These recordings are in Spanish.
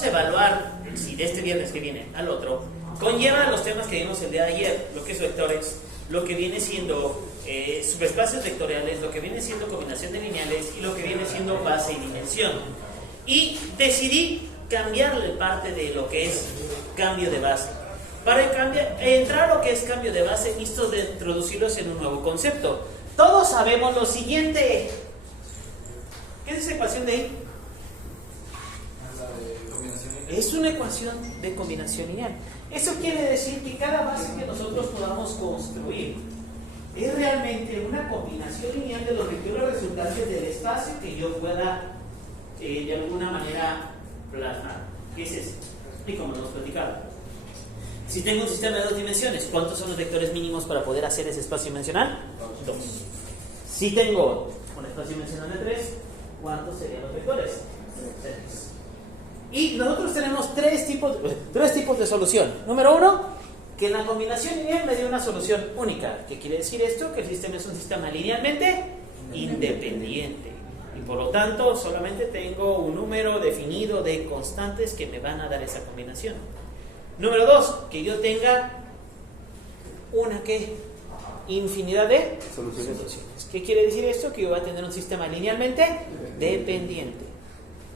vamos a evaluar, si de este viernes que viene al otro, conlleva los temas que vimos el día de ayer, lo que es vectores, lo que viene siendo subespacios vectoriales, lo que viene siendo combinación de lineales y lo que viene siendo base y dimensión. Y decidí cambiarle parte de lo que es cambio de base. Para entrar a lo que es cambio de base, necesito de introducirlos en un nuevo concepto. Todos sabemos lo siguiente. ¿Qué es esa ecuación de ahí? Es una ecuación de combinación lineal. Eso quiere decir que cada base que nosotros podamos construir es realmente una combinación lineal de los vectores resultantes del espacio que yo pueda de alguna manera plasmar. ¿Qué es eso? Y como lo hemos platicado. Si tengo un sistema de 2 dimensiones, ¿cuántos son los vectores mínimos para poder hacer ese espacio dimensional? 2. Si tengo un espacio dimensional de 3, ¿cuántos serían los vectores? 3. Y nosotros tenemos tres tipos de solución. Número 1, que en la combinación lineal me dio una solución única. ¿Qué quiere decir esto? Que el sistema es un sistema linealmente independiente. Y por lo tanto, solamente tengo un número definido de constantes que me van a dar esa combinación. Número 2, que yo tenga una infinidad de soluciones. ¿Qué quiere decir esto? Que yo voy a tener un sistema linealmente dependiente.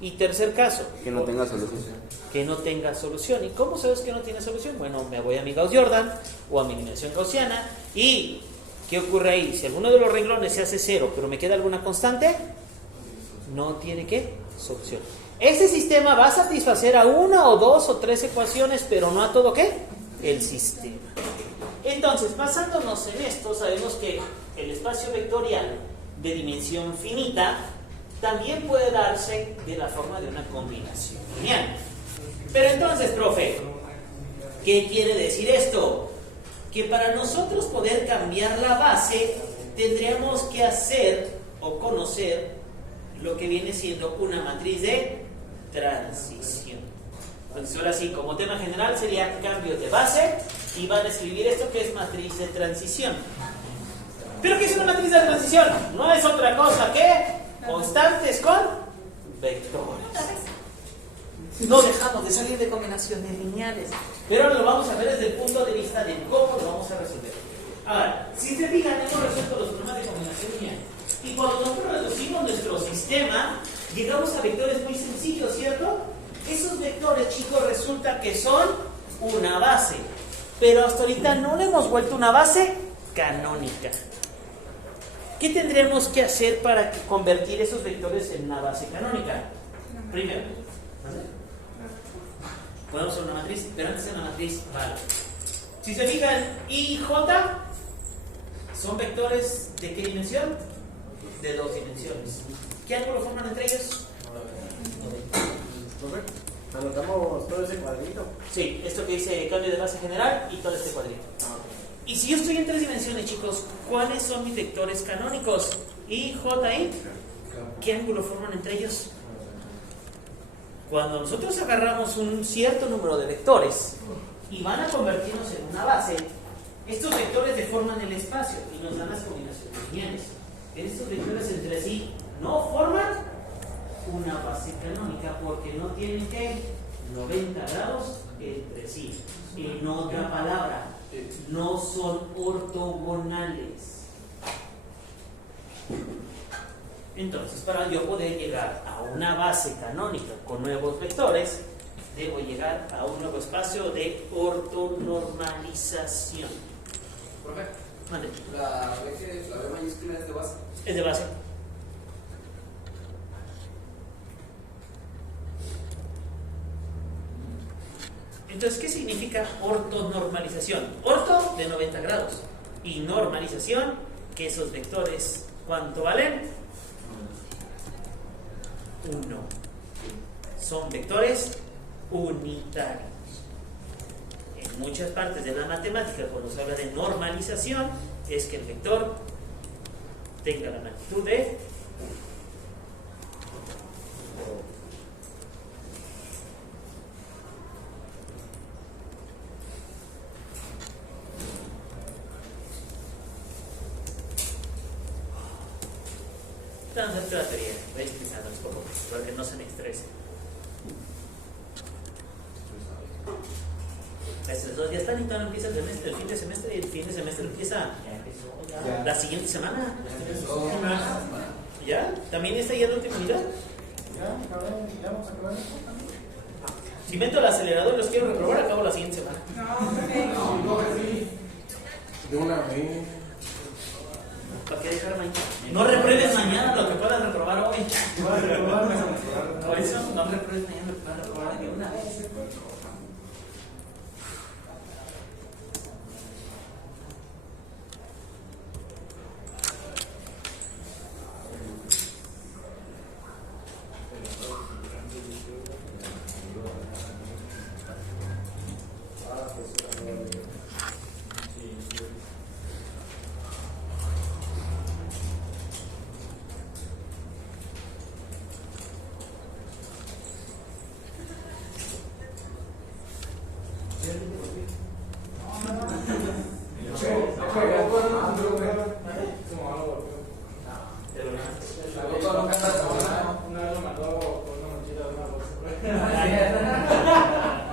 Y tercer caso, que no tenga solución. Que no tenga solución. ¿Y cómo sabes que no tiene solución? Bueno, me voy a mi Gauss-Jordan o a mi dimensión gaussiana. ¿Y qué ocurre ahí? Si alguno de los renglones se hace 0, pero me queda alguna constante, no tiene solución. Este sistema va a satisfacer a 1 o 2 o 3 ecuaciones, pero no a todo el sistema. Entonces, basándonos en esto, sabemos que el espacio vectorial de dimensión finita también puede darse de la forma de una combinación lineal. Pero entonces, profe, ¿qué quiere decir esto? Que para nosotros poder cambiar la base, tendríamos que hacer o conocer lo que viene siendo una matriz de transición. Entonces, ahora sí, como tema general sería cambio de base y van a escribir esto que es matriz de transición. ¿Pero qué es una matriz de transición? No es otra cosa que constantes con vectores. No dejamos de salir de combinaciones lineales, pero ahora lo vamos a ver desde el punto de vista de cómo lo vamos a resolver. Ahora, si se fijan, hemos resuelto los problemas de combinación lineal. Y cuando nosotros reducimos nuestro sistema, llegamos a vectores muy sencillos, ¿cierto? Esos vectores, chicos, resulta que son una base. Pero hasta ahorita no le hemos vuelto una base canónica. ¿Qué tendremos que hacer para convertir esos vectores en una base canónica? Primero, podemos hacer una matriz, pero antes de una matriz, vale. Si se fijan, I y J son vectores ¿de qué dimensión? De 2 dimensiones. ¿Qué ángulo forman entre ellos? 90. Anotamos todo ese cuadrito. Sí, esto que dice cambio de base general y todo este cuadrito. Y si yo estoy en 3 dimensiones, chicos, ¿cuáles son mis vectores canónicos? I, J, I. ¿Qué ángulo forman entre ellos? Cuando nosotros agarramos un cierto número de vectores y van a convertirnos en una base, estos vectores deforman el espacio y nos dan las combinaciones lineales. Estos vectores entre sí no forman una base canónica porque no tienen 90 grados entre sí. En otra palabra, no son ortogonales. Entonces, para yo poder llegar a una base canónica con nuevos vectores, debo llegar a un nuevo espacio de ortonormalización. Profe, Mande. la B mayúscula es de base. Es de base. Entonces, ¿qué significa ortonormalización? Orto de 90 grados y normalización, que esos vectores, ¿cuánto valen? 1. Son vectores unitarios. En muchas partes de la matemática, cuando se habla de normalización, es que el vector tenga la magnitud de Vamos a hacer la teoría, voy a explicarles un poco para que no se me estrese. Estos 2 ya están y todavía empieza el semestre, el fin de semestre, y el fin de semestre empieza Ya. la siguiente semana. Empezó una semana. ¿Ya? ¿También está ya la última unidad? Ya vamos a acabar. Si meto el acelerador y los quiero reprobar, acabo la siguiente semana. De una vez. ¿Para qué dejar mañana? No repruebes mañana lo que puedas reprobar hoy. Por eso no repruebes mañana lo que puedas reprobar de una vez.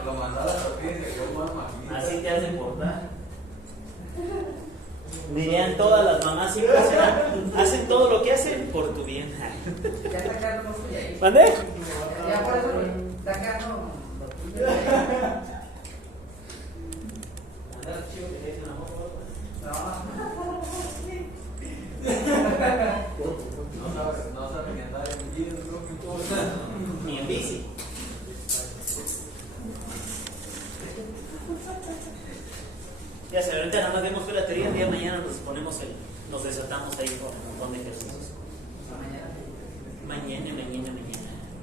Lo mandaba a Sofía y se quedó más máquina. Así te hacen portar. Dirían todas las mamás y hacen todo lo que hacen por tu bien. Ya está quedando más tuya ahí. ¿Mande? Ya por eso está quedando. No sabe ni andar en jeans, creo que todo. Ni en bici. Ya se ahorita nada más vemos pelatería, el día de mañana nos desatamos ahí con un montón de ejercicios. Mañana.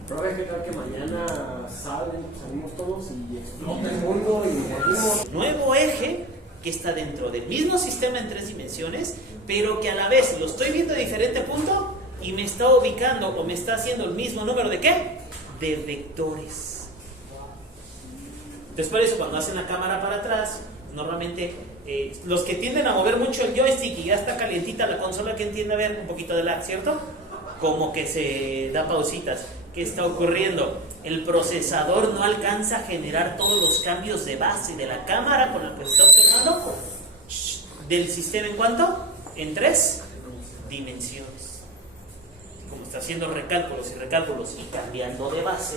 Profe, ¿qué tal que mañana salimos todos y explota el mundo y morimos? Nuevo eje que está dentro del mismo sistema en 3 dimensiones, pero que a la vez lo estoy viendo de diferente punto y me está ubicando o me está haciendo el mismo número de ¿qué? De vectores. Entonces por eso cuando hacen la cámara para atrás, normalmente los que tienden a mover mucho el joystick y ya está calientita la consola, que entiende a ver un poquito de lag, ¿cierto? Como que se da pausitas. ¿Qué está ocurriendo? El procesador no alcanza a generar todos los cambios de base de la cámara por el que se está observando del sistema. ¿En cuánto? En 3 dimensiones. Como está haciendo recálculos y cambiando de base,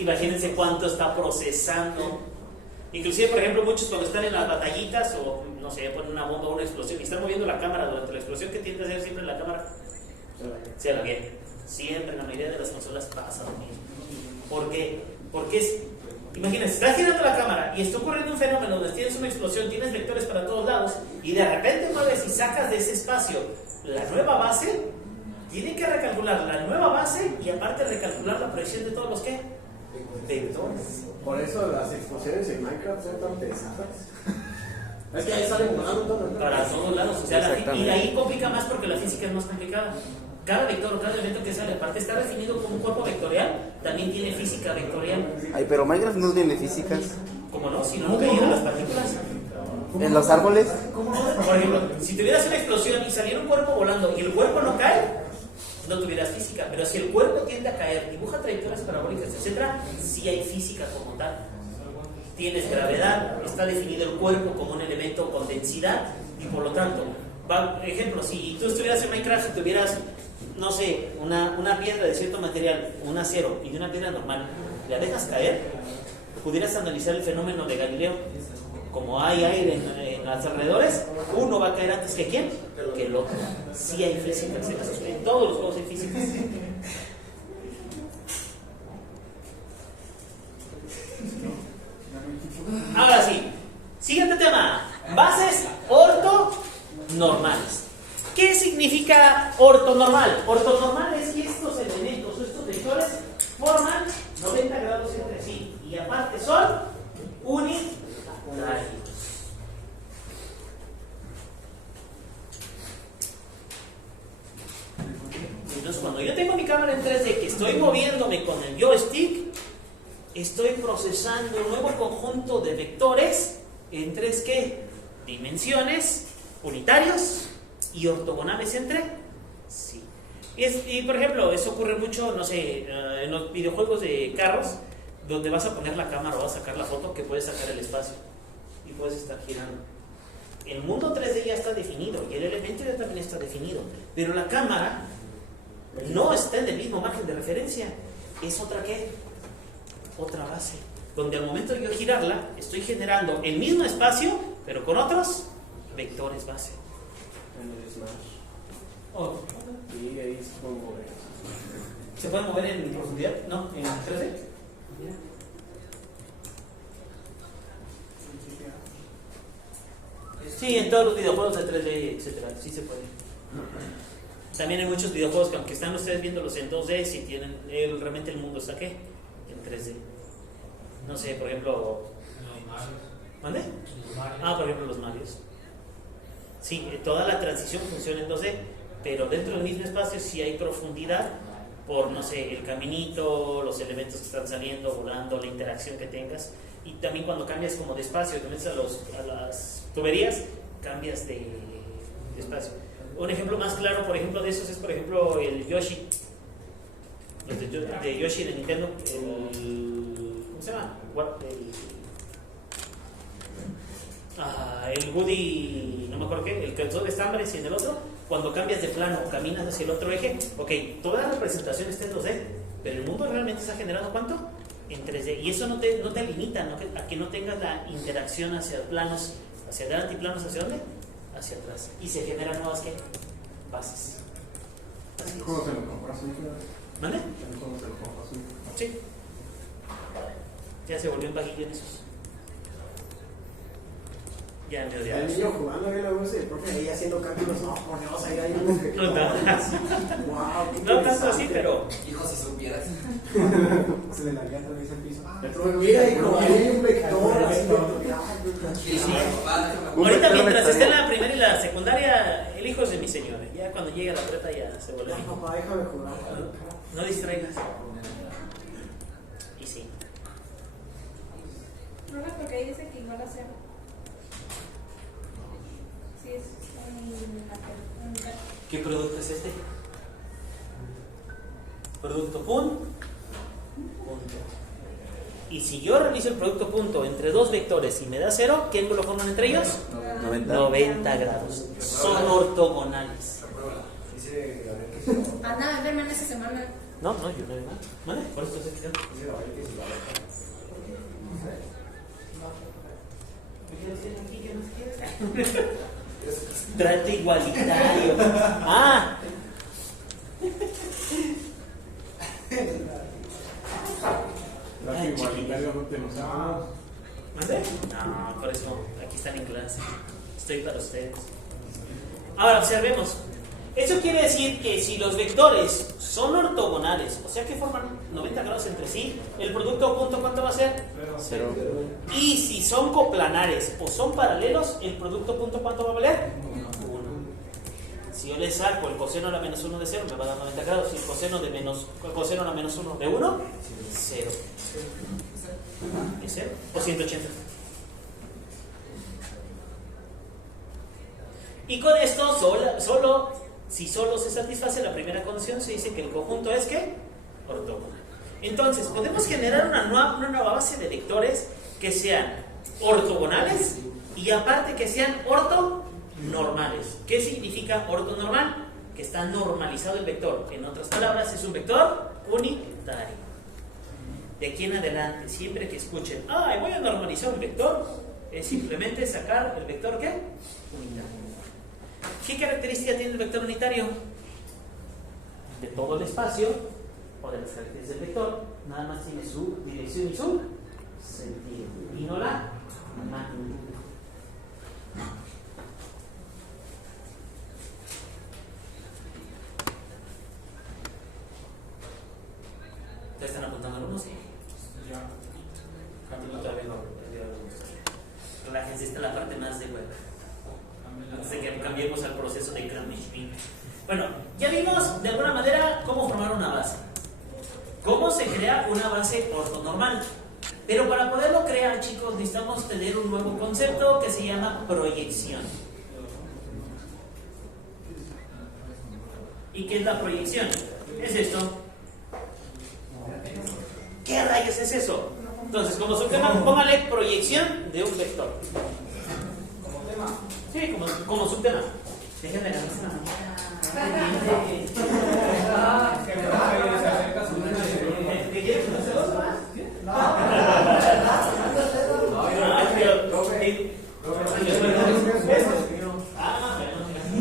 imagínense cuánto está procesando. Inclusive, por ejemplo, muchos cuando están en las batallitas o, no sé, ponen una bomba o una explosión y están moviendo la cámara durante la explosión, ¿qué tiende a hacer siempre la cámara? Se la viene. Siempre en la mayoría de las consolas pasa lo mismo. ¿Por qué? Porque imagínense, está girando la cámara y está ocurriendo un fenómeno donde tienes una explosión, tienes vectores para todos lados y de repente mueves y sacas de ese espacio la nueva base, tiene que recalcular la nueva base y aparte recalcular la proyección de todos los ¿qué? Vectores. Por eso las explosiones en Minecraft son tan pesadas. Es que ahí salen volando todo, ¿no? Para todos lados, o sea, y de ahí complica más porque la física es más complicada. Cada vector, cada elemento que sale, aparte está definido como un cuerpo vectorial, también tiene física vectorial. Ay, pero Minecraft no tiene físicas. ¿Cómo no? Si no, no cayeran las partículas. ¿En los árboles? Por ejemplo, si tuvieras una explosión y saliera un cuerpo volando y el cuerpo no cae, no tuvieras física. Pero si el cuerpo tiende a caer, dibuja trayectorias parabólicas, etc., sí hay física como tal. Tienes gravedad, está definido el cuerpo como un elemento con densidad y por lo tanto, ejemplo, si tú estuvieras en Minecraft y tuvieras, no sé, una piedra de cierto material, un acero y una piedra normal, la dejas caer, pudieras analizar el fenómeno de Galileo. Como hay aire en los alrededores, uno va a caer antes que ¿quién? Que el otro. Sí hay física, en todos los juegos hay física. Ahora sí, siguiente tema, bases ortonormales. ¿Qué significa ortonormal? Ortonormal es que estos elementos, estos vectores, forman 90 grados entre sí y aparte son unitarios. Entonces, cuando yo tengo mi cámara en 3D que estoy moviéndome con el joystick, estoy procesando un nuevo conjunto de vectores en 3 ¿qué? Dimensiones, unitarios y ortogonales entre sí. Y por ejemplo, eso ocurre mucho, no sé, en los videojuegos de carros, donde vas a poner la cámara o vas a sacar la foto, que puedes sacar el espacio y puedes estar girando. El mundo 3D ya está definido y el elemento ya también está definido, pero la cámara no está en el mismo margen de referencia. Es otra ¿qué? Otra base, donde al momento de yo girarla estoy generando el mismo espacio pero con otros vectores base. En el Smash. Oh, Y ahí se puede mover. ¿se puede mover en profundidad? No, en 3D. Sí, en todos los videojuegos de 3D, etcétera, sí se puede. También hay muchos videojuegos que aunque están ustedes viéndolos en 2D, si tienen realmente el mundo está ¿qué? En 3D. No sé, por ejemplo, ¿mande? Por ejemplo los Marios. Sí, toda la transición funciona en 2D, pero dentro del mismo espacio sí hay profundidad por, no sé, el caminito, los elementos que están saliendo, volando, la interacción que tengas. Y también cuando cambias como de espacio, te metes a las tuberías, cambias de espacio. Un ejemplo más claro, por ejemplo, de esos es, por ejemplo, el Yoshi. Los de Yoshi de Nintendo. ¿Cómo se llama? El Woody, no me acuerdo qué, el calzón de estambres y en el otro, cuando cambias de plano, caminas hacia el otro eje, ok, toda la representación está en 2D, pero el mundo realmente está generado ¿cuánto? En 3D, y eso no te limita, ¿no? A que no tengas la interacción hacia planos, hacia adelante y planos hacia dónde? Hacia atrás, y se generan nuevas ¿qué? Bases. Así es. ¿Cómo se lo compras? ¿Vale? ¿Cómo se lo compras? Sí. Ya se volvió un vaguillo en esos. Ya me El odiaba. niño jugando bien lo gusta y el profe ahí haciendo cálculos. No, por Dios, ahí hay unos que. No tanto así. Wow, No tanto así, pero. Hijo, si supieras. Se le la llanta, le dice el piso. El profe, mira, hijo, ahí hay un vector así. Y sí, papá, déjame. Ahorita vector mientras esté en vectorial. la primaria y la secundaria, el hijo es de mi señora. Ya cuando llegue a la prepa ya se vuelve Ay, hijo. papá, déjame jugar. No distraigas. Y sí. No, porque ahí dice que igual a cero. Sí, es un ¿Qué producto es este? Producto punto. Y si yo realizo el producto punto entre dos vectores y me da 0, ¿qué ángulo forman entre ellos? 90 grados. Son ortogonales. Dice Gabriel que si no. Anda a verme en esta semana. No, yo no veo nada. ¿Vale? Por eso estoy quitando. Dice Gabriel que si va Trato igualitario. Ah. La que igualitario no te lo sabemos. ¿Mande? No, por eso aquí están en clase. Estoy para ustedes. Ahora observemos. Eso quiere decir que si los vectores son ortogonales, o sea que forman 90 grados entre sí, el producto punto ¿cuánto va a ser? 0. Y si son coplanares o son paralelos, el producto punto ¿cuánto va a valer? 1. Si yo le saco el coseno a la menos 1 de 0, me va a dar 90 grados. Y el coseno a la menos 1 de 1, 0. ¿Es 0? O 180. Y con esto, si solo se satisface la primera condición, se dice que el conjunto es ¿qué? Ortogonal. Entonces, podemos generar una nueva base de vectores que sean ortogonales y aparte que sean ortonormales. ¿Qué significa ortonormal? Que está normalizado el vector. En otras palabras, es un vector unitario. De aquí en adelante, siempre que escuchen, voy a normalizar un vector, es simplemente sacar el vector ¿qué? Unitario. ¿Qué característica tiene el vector unitario? De todo el espacio, o de las características del vector, nada más tiene su dirección y su sentido, y no la magnitud. ¿Te están apuntando algunos? Ya. Todavía no. Relájense, esta es la parte más de web. Antes de que cambiemos al proceso de Kramnik-Schmidt. Bueno, ya vimos de alguna manera cómo formar una base. Cómo se crea una base ortonormal. Pero para poderlo crear, chicos, necesitamos tener un nuevo concepto que se llama proyección. ¿Y qué es la proyección? Es esto. ¿Qué rayos es eso? Entonces, como subtema, póngale proyección de un vector. Como tema. Sí, como subtema. Déjenme la mesa.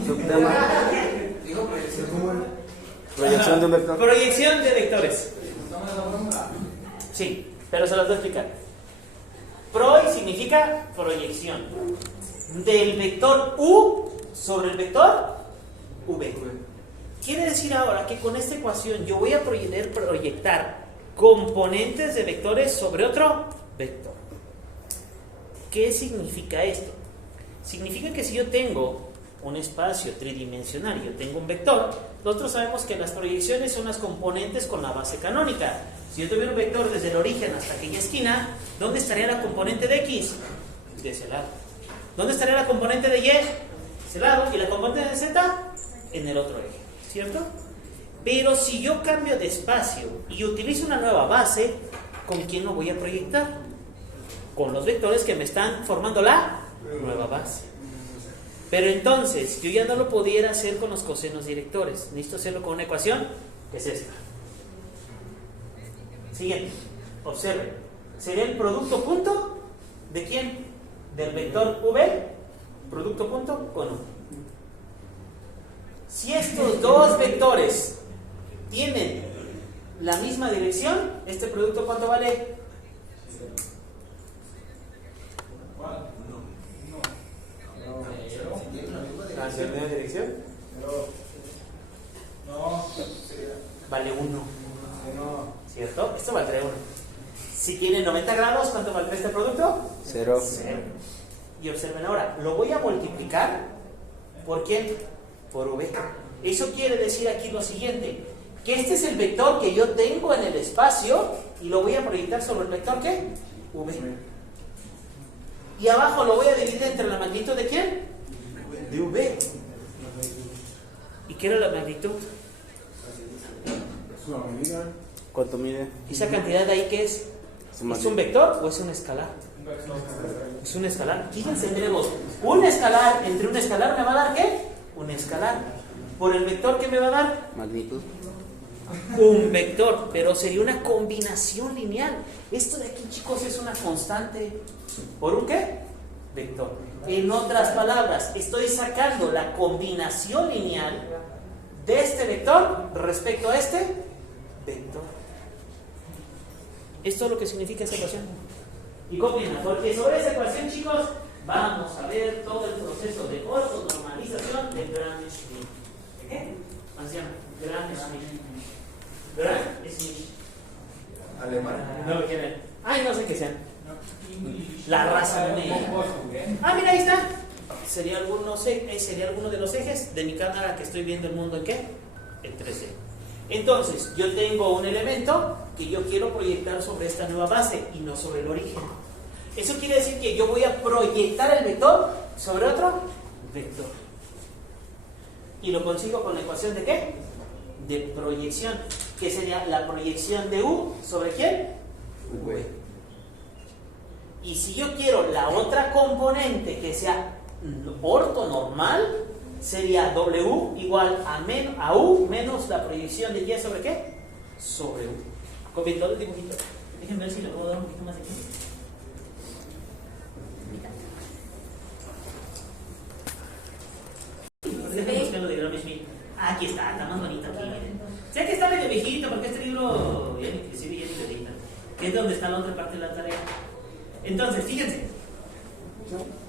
Subtema. Proyección de un vector. Proyección de vectores. Sí, pero se las voy a explicar. Proy significa proyección del vector U sobre el vector V. Quiere decir ahora que con esta ecuación yo voy a proyectar componentes de vectores sobre otro vector. ¿Qué significa esto? Significa que si yo tengo un espacio tridimensional, yo tengo un vector, nosotros sabemos que las proyecciones son las componentes con la base canónica. Si yo tuviera un vector desde el origen hasta aquella esquina, ¿dónde estaría la componente de X? De ese lado. ¿Dónde estaría la componente de Y? De ese lado. ¿Y la componente de Z? En el otro eje, ¿cierto? Pero si yo cambio de espacio y utilizo una nueva base, ¿con quién lo voy a proyectar? Con los vectores que me están formando la nueva base. Pero entonces, yo ya no lo pudiera hacer con los cosenos directores. Necesito hacerlo con una ecuación, que es esta. Siguiente, observen. Sería el producto punto ¿de quién? Del vector V, producto punto con U. Si estos dos vectores tienen la misma dirección, ¿este producto cuánto vale? ¿Hacia la misma dirección? Vale 1. ¿Cierto? Esto valdría 1. Si tiene 90 grados, ¿cuánto valdría este producto? 0. 0. Y observen ahora, lo voy a multiplicar ¿por quién? Por V. Eso quiere decir aquí lo siguiente, que este es el vector que yo tengo en el espacio y lo voy a proyectar sobre el vector ¿qué? V. Y abajo lo voy a dividir entre la magnitud de ¿quién? De V. ¿Y qué era la magnitud? Es una medida. ¿Cuánto mide? ¿Esa cantidad de ahí qué es? ¿Es un vector o es un escalar? Es un escalar. Fíjense, tenemos un escalar, entre un escalar me va a dar ¿qué? Un escalar. ¿Por el vector qué me va a dar? Magnitud. Un vector, pero sería una combinación lineal. Esto de aquí, chicos, es una constante. ¿Por un qué? Vector. En otras palabras, estoy sacando la combinación lineal de este vector respecto a este vector. Esto es lo que significa esa ecuación. Y cópienla, porque sobre esa ecuación, chicos, vamos a ver todo el proceso de ortonormalización de Gram-Schmidt. ¿De qué? ¿Cómo se llama? Gram-Schmidt. Gram-Schmidt. Alemán. No lo quieren. Ay, no sé qué sean. La raza negra. Ah, mira, ahí está. Sería alguno de los ejes de mi cámara que estoy viendo el mundo en qué? En 3D. Entonces, yo tengo un elemento que yo quiero proyectar sobre esta nueva base y no sobre el origen. Eso quiere decir que yo voy a proyectar el vector sobre otro vector. Y lo consigo con la ecuación de ¿qué? De proyección. ¿Qué sería la proyección de U sobre quién? V. Y si yo quiero la otra componente que sea ortonormal, sería W igual a U menos la proyección de Y sobre ¿qué? Sobre U. Copien todo el dibujito. Déjenme ver si le puedo dar un poquito más de aquí. Déjenme buscar lo de Gram-Schmidt. Aquí está más bonito aquí, miren. Sé que está medio viejito porque este libro ya inclusive ya ni lo editan, que es donde está la otra parte de la tarea. Entonces, fíjense,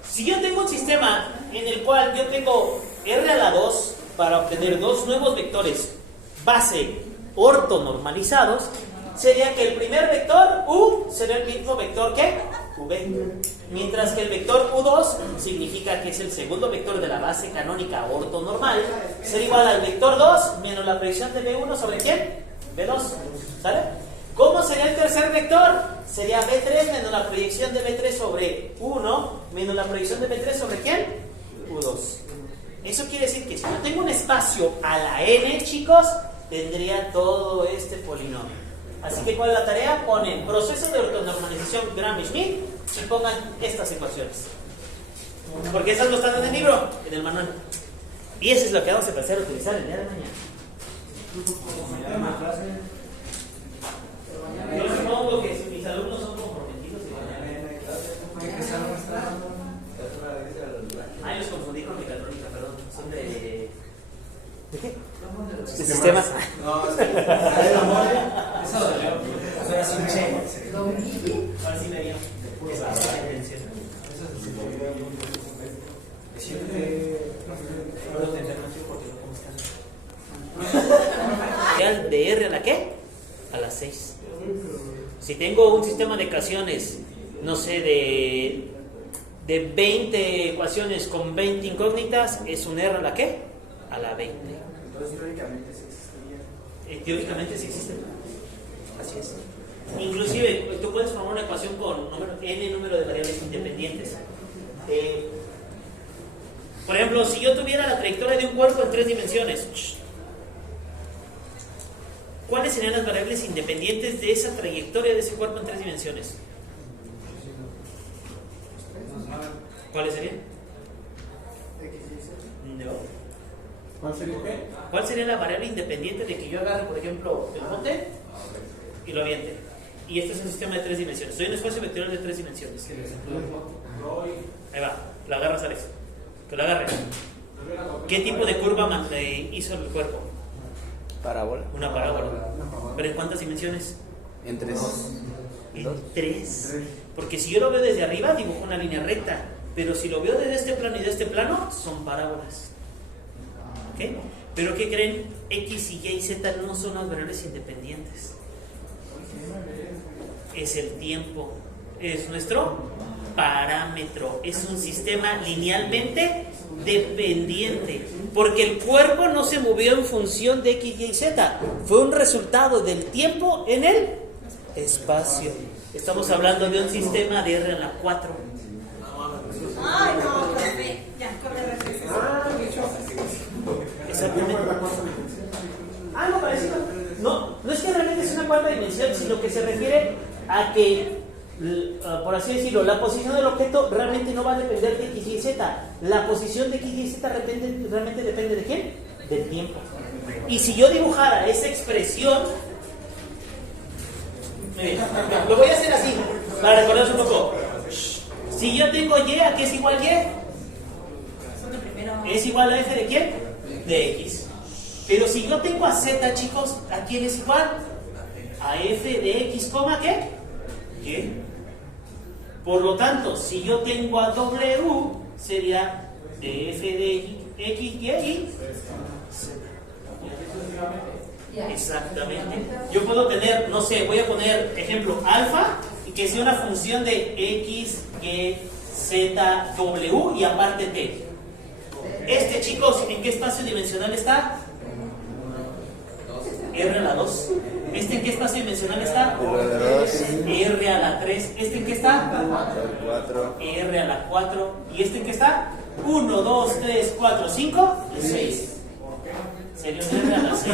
si yo tengo un sistema en el cual yo tengo R a la 2 para obtener dos nuevos vectores base ortonormalizados, sería que el primer vector U será el mismo vector que V, mientras que el vector U2 significa que es el segundo vector de la base canónica ortonormal, será igual al vector 2 menos la proyección de B1 sobre ¿quién? B2, ¿sale? ¿Cómo sería el tercer vector? Sería B3 menos la proyección de B3 sobre 1 menos la proyección de B3 sobre ¿quién? U2. Eso quiere decir que si yo tengo un espacio a la n, chicos, tendría todo este polinomio. Así que ¿cuál es la tarea? Ponen proceso de ortonormalización Gram-Schmidt y pongan estas ecuaciones. Porque esas no están en el libro, en el manual. Y eso es lo que vamos a empezar a utilizar el día de mañana. Yo supongo que si mis alumnos son comprometidos, los confundí con mecatrónica, perdón. Son de qué? ¿De sistemas? No, es eso dolió. Eso era un che. Ahora sí me dio. ¿De R a la qué? A las 6. Si tengo un sistema de ecuaciones, no sé, de 20 ecuaciones con 20 incógnitas, ¿es un R a la qué? A la 20. Entonces, teóricamente sí existiría. Teóricamente sí existe. Así es. Inclusive, tú puedes formar una ecuación con n número de variables independientes. Por ejemplo, si yo tuviera la trayectoria de un cuerpo en 3 dimensiones, ¿cuáles serían las variables independientes de esa trayectoria de ese cuerpo en 3 dimensiones? ¿Cuáles serían? No. ¿Cuál sería qué? ¿Cuál sería la variable independiente de que yo agarre, por ejemplo, el bote y lo aviente? Y este es un sistema de 3 dimensiones. Soy un espacio vectorial de 3 dimensiones. Ahí va, la agarras, Alex. Que la agarre. ¿Qué tipo de curva hizo el cuerpo? Parábola. Una parábola. ¿Pero en cuántas dimensiones? En 3. En 3. Porque si yo lo veo desde arriba, dibujo una línea recta. Pero si lo veo desde este plano y de este plano, son parábolas. ¿Ok? Pero ¿qué creen? X y Y y Z no son las variables independientes. Es el tiempo. Es nuestro parámetro. Es un sistema linealmente dependiente. Porque el cuerpo no se movió en función de X, Y, Z. Fue un resultado del tiempo en el espacio. Estamos hablando de un sistema de R a la 4. Ay, no, profe. Ya, corre reflexión. Exactamente. Algo parecido. No es que realmente es una cuarta dimensión, sino que se refiere a que, por así decirlo, la posición del objeto realmente no va a depender de X, Y, Z. La posición de X, Y, Z realmente depende de ¿quién? Del tiempo. Y si yo dibujara esa expresión, lo voy a hacer así, para recordaros un poco. Si yo tengo Y, ¿a qué es igual Y? Es igual a F de quién? De X. Pero si yo tengo a Z, chicos, ¿a quién es igual? A F de X, ¿qué? Y. Por lo tanto, si yo tengo a W, sería de F de X, Y. Exactamente. Yo puedo tener, no sé, voy a poner ejemplo alfa y que sea una función de X, Y, Z, W y aparte T. Este, chicos, ¿en qué espacio dimensional está? R a la 2. ¿Este en qué espacio dimensional está? R a la 3. ¿Este en qué está? 4. R a la 4. ¿Y este en qué está? 1, 2, 3, 4, 5 y 6. Sería un R a la 6.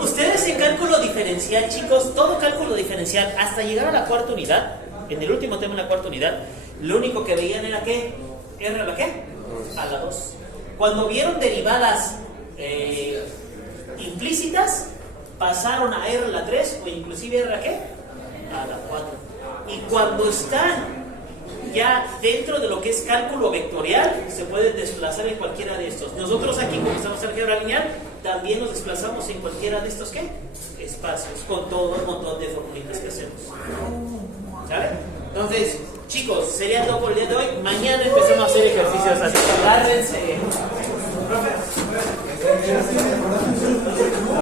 Ustedes en cálculo diferencial, chicos, todo cálculo diferencial, hasta llegar a la cuarta unidad, en el último tema de la cuarta unidad, lo único que veían era ¿qué? ¿R a la qué? A la 2. Cuando vieron derivadas implícitas, pasaron a R a la 3 o inclusive R a qué? A la 4. Y cuando están ya dentro de lo que es cálculo vectorial, se pueden desplazar en cualquiera de estos. Nosotros aquí, como estamos en álgebra lineal, también nos desplazamos en cualquiera de estos ¿qué? Espacios, con todo un montón de formulitas que hacemos. ¿Sale? Entonces, chicos, sería todo por el día de hoy. Mañana empezamos a hacer ejercicios, así que agárrense.